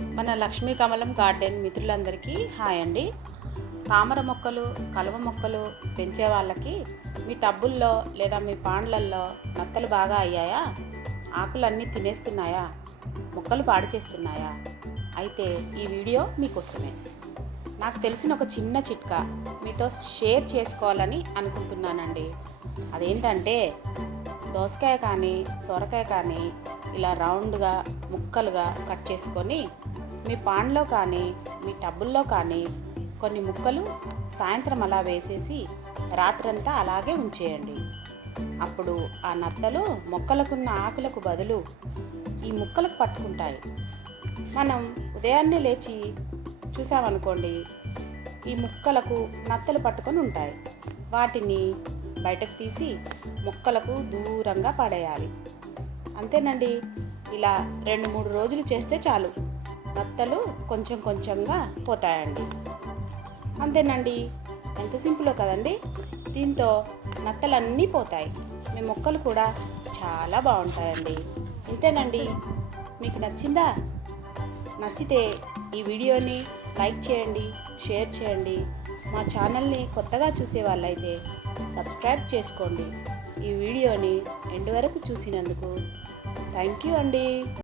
మన లక్ష్మీ కమలం గార్డెన్ మిత్రులందరికీ హాయ్ అండి. తామర మొక్కలు కలువ మొక్కలు పెంచే వాళ్ళకి మీ టబ్బుల్లో లేదా మీ పాండ్లల్లో నత్తలు బాగా అయ్యాయా? ఆకులన్నీ తినేస్తున్నాయా? మొక్కలు పాడు చేస్తున్నాయా? అయితే ఈ వీడియో మీకోసమే. నాకు తెలిసిన ఒక చిన్న చిట్కా మీతో షేర్ చేసుకోవాలని అనుకుంటున్నానండి. అదేంటంటే దోసకాయ కానీ సొరకాయ కానీ ఇలా రౌండ్గా ముక్కలుగా కట్ చేసుకొని మీ పాన్లో కానీ మీ టబ్బుల్లో కానీ కొన్ని ముక్కలు సాయంత్రం అలా వేసేసి రాత్రంతా అలాగే ఉంచేయండి. అప్పుడు ఆ నత్తలు మొక్కలకున్న ఆకులకు బదులు ఈ ముక్కలకు పట్టుకుంటాయి. మనం ఉదయాన్నే లేచి చూసామనుకోండి ఈ ముక్కలకు నత్తలు పట్టుకొని ఉంటాయి. వాటిని బయటకు తీసి మొక్కలకు దూరంగా పడేయాలి. అంతేనండి. ఇలా రెండు మూడు రోజులు చేస్తే చాలు. నత్తలు కొంచెం కొంచెంగా పోతాయండి. అంతేనండి. ఎంత సింపులో కదండి? దీంతో నత్తలన్నీ పోతాయి. మీ మొక్కలు కూడా చాలా బాగుంటాయండి. ఇంతేనండి. మీకు నచ్చిందా? నచ్చితే ఈ వీడియోని లైక్ చేయండి షేర్ చేయండి. మా ఛానల్ని కొత్తగా చూసే వాళ్ళైతే సబ్స్క్రైబ్ చేసుకోండి. ఈ వీడియోని ఎండు వరకు చూసినందుకు థ్యాంక్ యూ అండి.